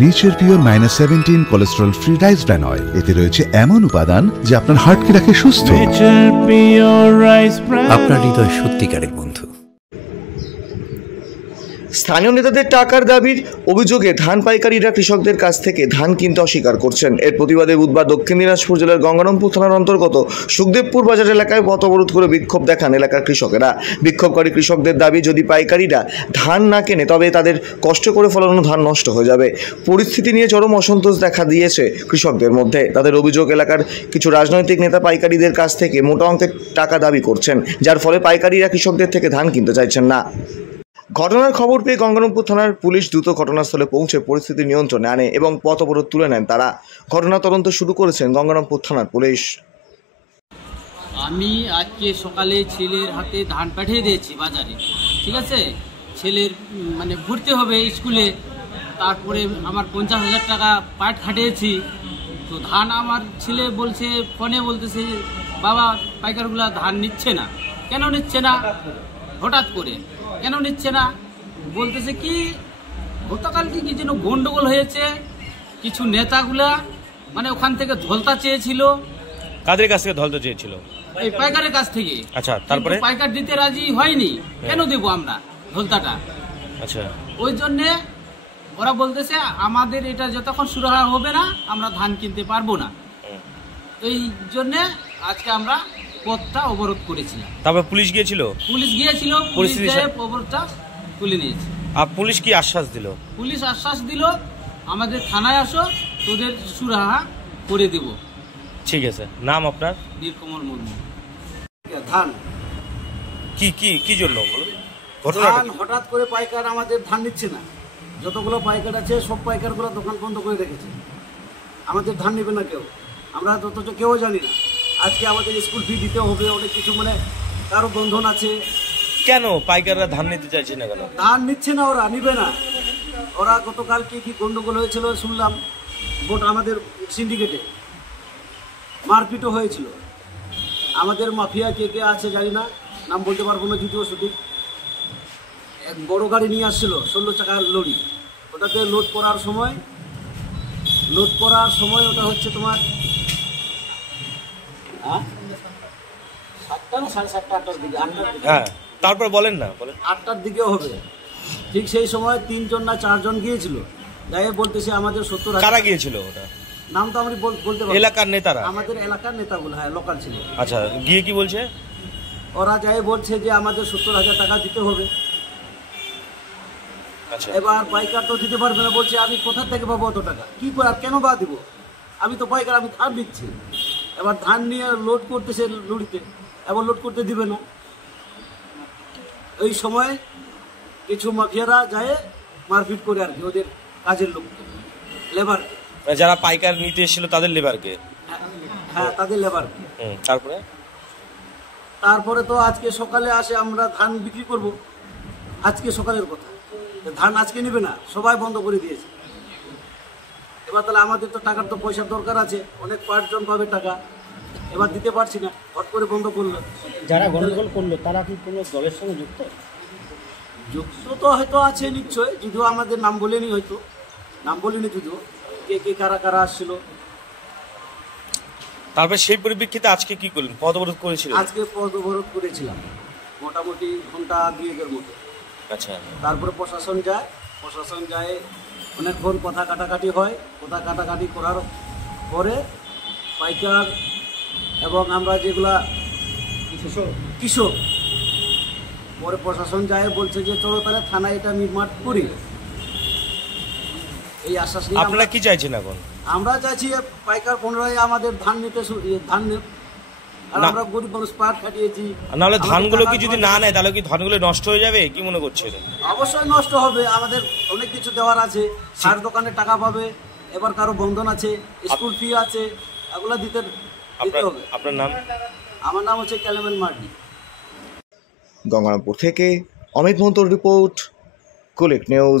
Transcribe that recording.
Nature pure -17 cholesterol free rice bran oil. এতে রয়েছে এমন উপাদান যা আপনার হার্টকে রাখে সুস্থ। আপনার হৃদয় সত্যিকারের বন্ধু। স্থানীয় নেতাদের টাকার দাবির অভিযোগে ধান পাইকারীরা কৃষকদের কাছ থেকে ধান কিনতে অস্বীকার করছেন। এর প্রতিবাদে বুধবার দক্ষিণ দিনাজপুর জেলার গঙ্গারামপুর থানার অন্তর্গত সুখদেবপুর বাজার এলাকায় পথ অবরোধ করে বিক্ষোভ দেখান এলাকার কৃষকেরা। বিক্ষোভকারী কৃষকদের দাবি, যদি পাইকারীরা ধান না কেনে তবে তাদের কষ্ট করে ফলানো ধান নষ্ট হয়ে যাবে। পরিস্থিতি নিয়ে চরম অসন্তোষ দেখা দিয়েছে কৃষকদের মধ্যে। তাদের অভিযোগ, এলাকার কিছু রাজনৈতিক নেতা পাইকারীদের কাছ থেকে মোটা অঙ্কের টাকা দাবি করছেন, যার ফলে পাইকারীরা কৃষকদের থেকে ধান কিনতে চাইছেন না। ঘটনার খবর পেয়ে গঙ্গারামপুর থানার পুলিশ দ্রুত ঘটনাস্থলে পৌঁছে পরিস্থিতি নিয়ন্ত্রণে আনে এবং পথ অবরোধ তুলে নেন তারা। ঘটনা তদন্ত শুরু করেছেন গঙ্গারামপুর থানার পুলিশ। আমি আজকে সকালে ছেলের হাতে ধান পাঠিয়ে দিয়েছি বাজারে, ঠিক আছে। ছেলের মানে ঘুরতে হবে স্কুলে, তারপরে আমার 50,000 টাকা পাট খাটিয়েছি। তো ধান আমার ছেলে বলছে, ফোনে বলতেছে, বাবা পাইকারগুলা ধান নিচ্ছে না। কেন নিচ্ছে না? হঠাৎ করে কেন নিচ্ছে না বলতেছে কি, গতকালকে কি যেন গন্ডগোল হয়েছে, কিছু নেতাগুলা মানে ওখান থেকে ধলতা চেয়েছিল। কাদের কাছ থেকে ধলতা চেয়েছিল? এই পাইকারের কাছ থেকে। আচ্ছা, তারপরে পাইকার দিতে রাজি হয়নি। কেন দেব আমরা ধলতাটা? আচ্ছা, ওই জন্যে ওরা বলতেছে আমাদের এটা যতক্ষণ শুরু হবে না আমরা ধান কিনতে পারবো না। এই জন্যে আজকে আমরা পথটা অবরোধ করেছিলাম। তারপর পুলিশ গিয়েছিল? পুলিশ গিয়েছিল, অবরোধটা তুলে নিয়েছে। আর পুলিশ কি আশ্বাস দিল? পুলিশ আশ্বাস দিল, আমাদের থানায় আসো, তোদের সুরাহা করে দেব। ঠিক আছে। নাম আপনার? নীলকমল মুর্মু। ধান কি কি কি জন্য বলুন? ধান হঠাৎ করে পাইকার আমাদের ধান নিচ্ছে না। যতগুলো পাইকার আছে সব পাইকারগুলো দোকান বন্ধ করে রেখেছে। আমাদের ধান নেবে না কেউ, আমরা অথচ কেউ জানি না। আজকে আমাদের স্কুল ফি দিতে হবে, অনেক কিছু মানে কারো বন্ধন আছে। কেন পাইকাররা ধান নিতে চাইছে না? কেন ধান নিচ্ছে না? ওরা নিবে না। ওরা গতকালকে কি গন্ডগোল হয়েছিল শুনলাম, ভোট আমাদের সিন্ডিকেটে মারপিটও হয়েছিল। আমাদের মাফিয়া কে কে আছে জানি না, নাম বলতে পারবো না যদিও সঠিক। এক বড় গাড়ি নিয়ে আসছিল 16 চাকার লরি, ওটাতে লোড করার সময় ওটা হচ্ছে তোমার 7টা না 7:30 8টার দিকে। হ্যাঁ, তারপর বলেন না, বলেন। 8টার দিকেও হবে। ঠিক সেই সময় 3 জন না 4 জন গিয়েছিল, যাই বলতেছে আমাদের 70,000। কারা গিয়েছিল? ওটা নাম তো আমি বলতে পারবো। এলাকার নেতারা? আমাদের এলাকার নেতাগুলো, হ্যাঁ, লোকাল ছিল। আচ্ছা, গিয়ে কি বলছে? ওরা যাই বলছে যে আমাদের 70,000 টাকা দিতে হবে। আচ্ছা, এবার পাইকার তো দিতে পারবে না, বলছে আমি কোথা থেকে পাবো অত টাকা, কি করে আর কেন বা দিব? আমি তো পাইকার, আমি ধান দিচ্ছি। এবার ধান নিয়ে লোড করতেছে লরিতে, এবার লোড করতে দিবে না। এই সময় কিছু মাফিয়ারা যায় মারপিট করে আর কি, ওদের কাজের লোক, লেবার, যারা পাইকার নিতে এসেছিল তাদের লেবারকে। হ্যাঁ, তাদের লেবার। তারপরে তো আজকে সকালে আসে, আমরা ধান বিক্রি করব। আজকে সকালের কথা, ধান আজকে নেবে না, সবাই বন্ধ করে দিয়েছে। এবার তাহলে আমাদের তো টাকার তো পয়সার দরকার আছে, অনেক কয়েকজন পাবে টাকা, এবার দিতে পারছি না, হট করে বন্ধ করলো। যারা গন্ডগোল করলো তারা কি কোনো দলের সঙ্গে যুক্ত তো হয়তো আছে নিশ্চয়, যদিও আমাদের নাম বলেনি, হয়তো নাম বলিনি, যদিও কে কে কারা কারা আসছিল। তারপরে সেই পরিপ্রেক্ষিতে আজকে কি করলেন? পথ অবরোধ করেছিল? আজকে পথ অবরোধ করেছিলাম মোটামুটি ঘন্টা 2-1 মতো। আচ্ছা, তারপরে প্রশাসন যায়, অনেকক্ষণ কথা কাটাকাটি হয়। কথা কাটাকাটি করার পরে পাইকার এবং আমরা যেগুলা কৃষক, পরে প্রশাসন যায়, বলছে যে চলো তাহলে থানায় এটা নির্মাণ করি। এই আশ্বাস নিয়ে আপনারা কি চাইছেন এখন? আমরা চাইছি পাইকার পুনরায় আমাদের ধান নিতে, ধান নেব। আর আমরা গরিব মানুষ পাট খাটিয়েছি। নাহলে ধানগুলো কি যদি না নেয় তাহলে কি ধানগুলো নষ্ট হয়ে যাবে? কি মনে করছেন? অবশ্যই নষ্ট হবে, আমাদের অনেক কিছু দেওয়ার আছে, সার দোকানে টাকা পাবে, এবার কারো বন্ধন আছে, স্কুল ফি আছে, এগুলো দিতে হবে। আপনার নাম? আমার নাম হচ্ছে ক্যালেমেল মার্ডি। গঙ্গারামপুর থেকে অমিত মন্তর রিপোর্ট, কুলিক নিউজ।